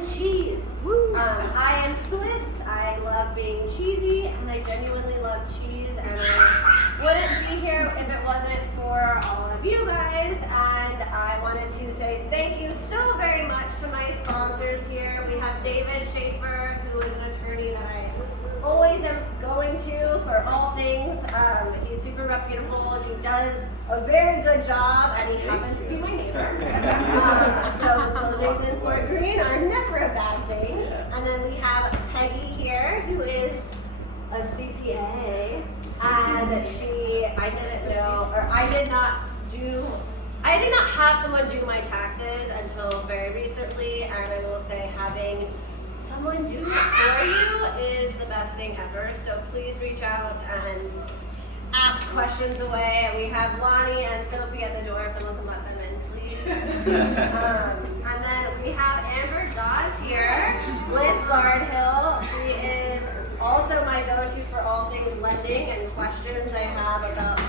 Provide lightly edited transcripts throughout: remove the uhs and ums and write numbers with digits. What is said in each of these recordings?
and cheese. I am Swiss. I love being cheesy, and I genuinely love cheese, and I wouldn't be here if it wasn't for all of you guys. And I wanted to say thank you so very much to my sponsors here. We have David Schaefer, who is an attorney that I always am going to for all things. He's super reputable. He does a very good job, and he happens to be my neighbor. So closings in Fort Greene are never a bad thing. And then we have Peggy here, who is a CPA, and I did not have someone do my taxes until very recently, and I will say having someone do it for you is the best thing ever. So please reach out and ask questions away. And we have Lonnie and Sophie at the door if someone can let them in, please. And then we have Amber Dawes here with Guard Hill. She is also my go-to for all things lending and questions I have about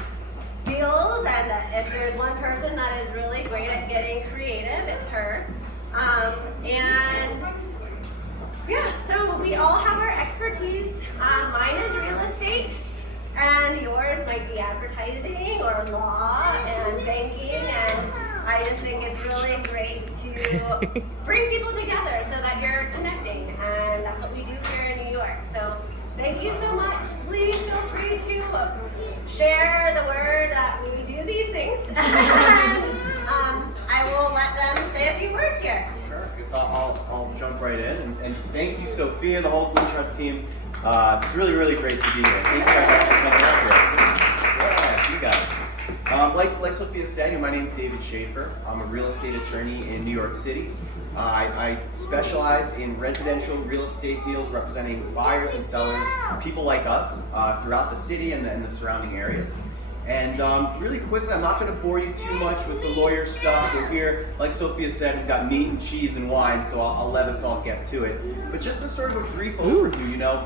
deals. And if there's one person that is really great at getting creative, it's her. And yeah, so we all have our expertise. Mine is real estate, and yours might be advertising or law and banking, and I just think it's really great to bring people together so that you're connecting, and that's what we do here in New York. So thank you so much. Please feel free to share the word that we do these things, and I will let them say a few words here. Sure, because I'll jump right in, and thank you, Sophia, the whole Blue Chart team. It's really, really great to be here. Thank you guys for coming out here. Yeah, you guys. Like Sophia said, my name's David Schaefer. I'm a real estate attorney in New York City. I specialize in residential real estate deals representing buyers and sellers, people like us, throughout the city and the surrounding areas. And really quickly, I'm not going to bore you too much with the lawyer stuff. We're here, like Sophia said, we've got meat and cheese and wine, so I'll let us all get to it. But just as sort of a brief overview,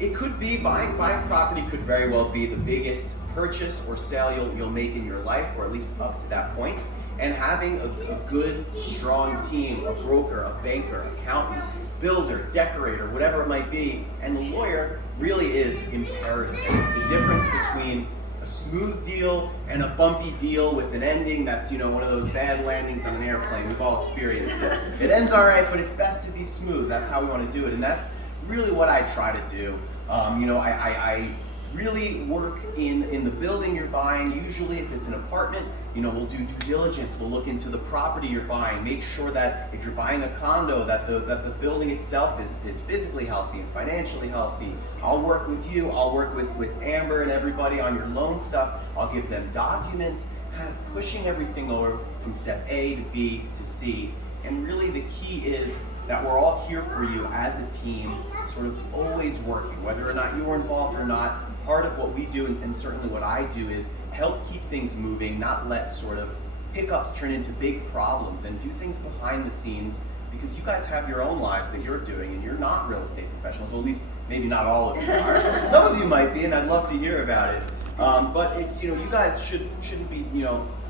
it could be, buying property could very well be the biggest purchase or sale you'll make in your life, or at least up to that point. And having a good, strong team, a broker, a banker, accountant, builder, decorator, whatever it might be, and the lawyer really is imperative. And it's the difference between a smooth deal and a bumpy deal with an ending that's, one of those bad landings on an airplane. We've all experienced it. It ends all right, but it's best to be smooth. That's how we want to do it, and that's really what I try to do. I really work in the building you're buying. Usually if it's an apartment, we'll do due diligence. We'll look into the property you're buying, make sure that if you're buying a condo, that the building itself is physically healthy and financially healthy. I'll work with you, I'll work with Amber and everybody on your loan stuff. I'll give them documents, kind of pushing everything over from step A to B to C. And really the key is that we're all here for you as a team, sort of always working, whether or not you're involved or not. Part of what we do, and certainly what I do, is help keep things moving, not let sort of hiccups turn into big problems, and do things behind the scenes, because you guys have your own lives that you're doing, and you're not real estate professionals, well, at least maybe not all of you are. Some of you might be, and I'd love to hear about it. But it's, you guys shouldn't be,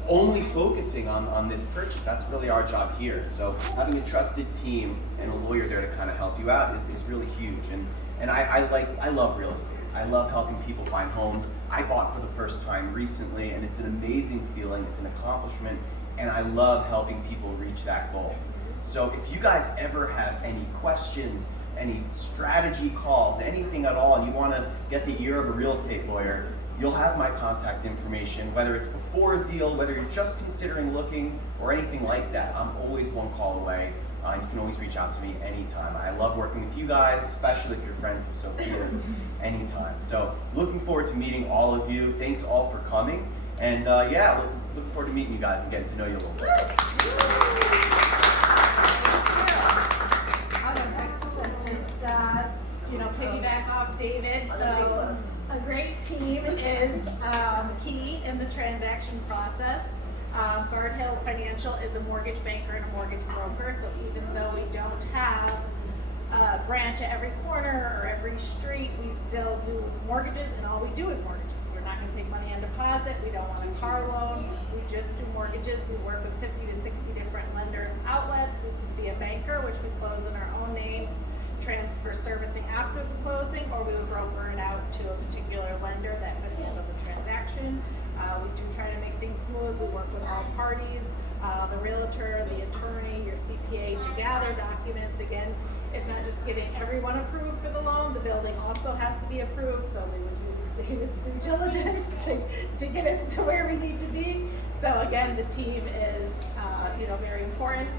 only focusing on this purchase. That's really our job here. So having a trusted team and a lawyer there to kind of help you out is really huge. And I love real estate. I love helping people find homes. I bought for the first time recently, and it's an amazing feeling. It's an accomplishment, and I love helping people reach that goal. So if you guys ever have any questions, any strategy calls, anything at all, and you want to get the ear of a real estate lawyer, you'll have my contact information, whether it's before a deal, whether you're just considering looking, or anything like that. I'm always one call away. You can always reach out to me anytime. I love working with you guys, especially if you're friends of Sophia's, anytime. So looking forward to meeting all of you. Thanks all for coming. And looking forward to meeting you guys and getting to know you a little bit. Piggyback off David, so a great team is key in the transaction process. Guard Hill Financial is a mortgage banker and a mortgage broker, so even though we don't have a branch at every corner or every street, we still do mortgages, and all we do is mortgages. We're We're not gonna take money on deposit, we don't want a car loan, we just do mortgages. We work with 50 to 60 different lenders, outlets. We could be a banker, which we close in our own name, transfer servicing after the closing, or we would broker it out to a particular lender that would handle the transaction. We do try to make things smooth. We work with all parties, the realtor, the attorney, your CPA to gather documents. Again, it's not just getting everyone approved for the loan, the building also has to be approved, so we would use David's due diligence to get us to where we need to be. So again, the team is very important.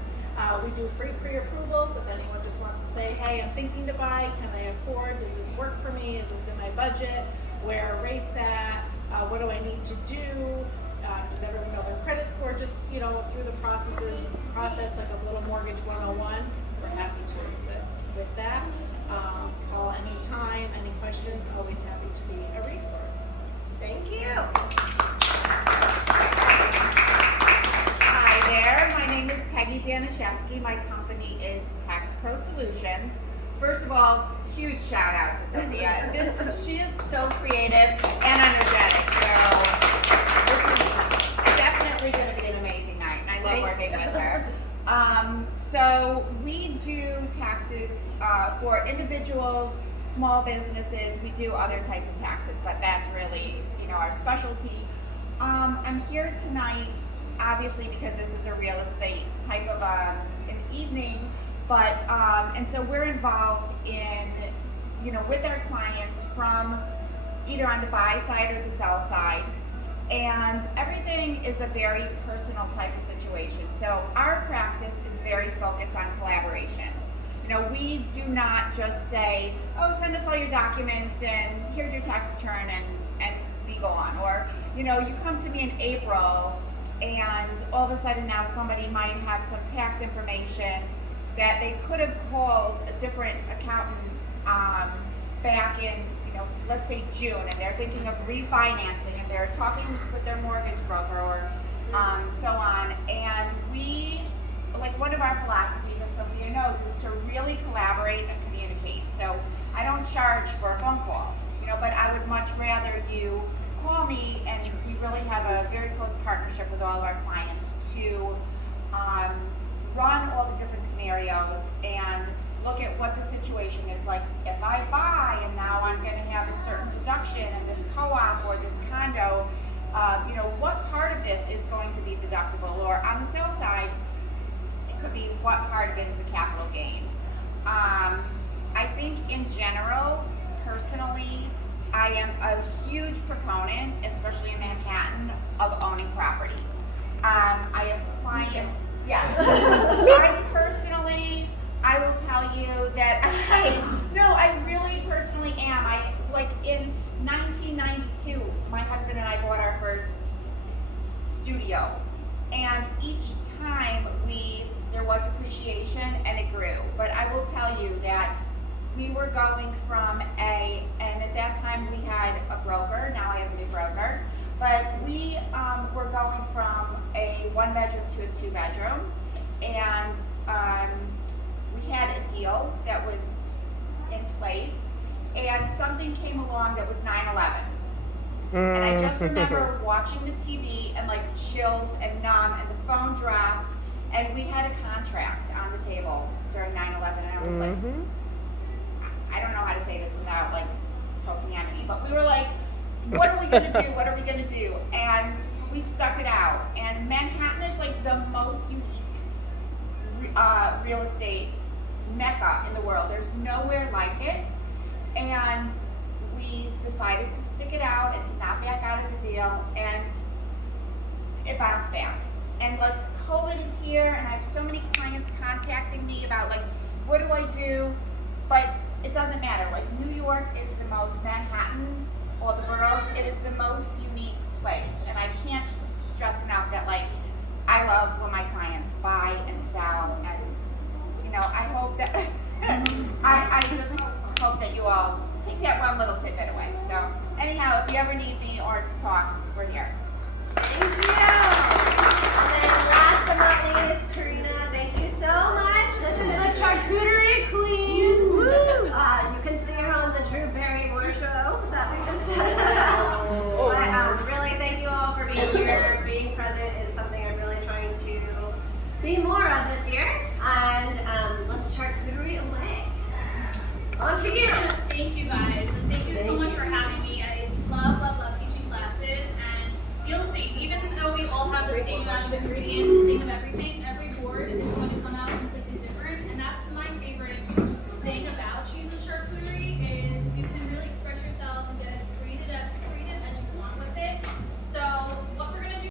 We do free pre-approvals. If anyone just wants to say, hey, I'm thinking to buy, can I afford, does this work for me, is this in my budget, where are rates at, what do I need to do, does everyone know their credit score, just through the process like a little mortgage 101. We're happy to assist with that. Call anytime, any questions, always happy to be a resource. Thank you. Hi there, my name is Peggy Danishevsky. My company is Tax Pro Solutions. First of all, huge shout out to Sophia. She is so creative and energetic, so this is definitely going to be an amazing night, and I love working with her. So we do taxes for individuals, small businesses. We do other types of taxes, but that's really our specialty. I'm here tonight obviously because this is a real estate type of an evening, but and so we're involved in with our clients from either on the buy side or the sell side, and everything is a very personal type of situation. So our practice is very focused on collaboration. We do not just say, oh, send us all your documents and here's your tax return and be gone. Or, you come to me in April and all of a sudden now somebody might have some tax information that they could have called a different accountant back in, let's say June, and they're thinking of refinancing and they're talking with their mortgage broker or so on. And we, one of our philosophies, as Sophia knows, is to really collaborate and communicate. So I don't charge for a phone call, but I would much rather you call me, and we really have a very close partnership with all of our clients to run all the different scenarios and look at what the situation is. Like, if I buy and now I'm going to have a certain deduction in this co-op or this condo, what part of this is going to be deductible? Or on the sale side, it could be what part of it is the capital gain. I think in general, personally, I am a huge proponent, especially in Manhattan, of owning property. I have clients, I personally, I will tell you that I really personally am. In 1992, my husband and I bought our first studio, and each time there was appreciation and it grew. But I will tell you that we were going from and at that time we had a broker, now I have a new broker, but we were going from a 1-bedroom to a 2-bedroom, and we had a deal that was in place, and something came along that was 9/11. And I just remember watching the TV and chills and numb, and the phone dropped, and we had a contract on the table during 9/11, and I was like, I don't know how to say this without profanity, but we were like, what are we gonna do? What are we gonna do? And we stuck it out. And Manhattan is the most unique real estate mecca in the world. There's nowhere like it. And we decided to stick it out and to not back out of the deal, and it bounced back. And COVID is here, and I have so many clients contacting me about what do I do? But it doesn't matter. New York is the most, Manhattan, all the boroughs, it is the most unique place. And I can't stress enough that I love when my clients buy and sell, and I hope that I just hope that you all take that one little tidbit away. So anyhow, if you ever need me or to talk, we're here. Thank you. And then last but not least, Karina, thank you so much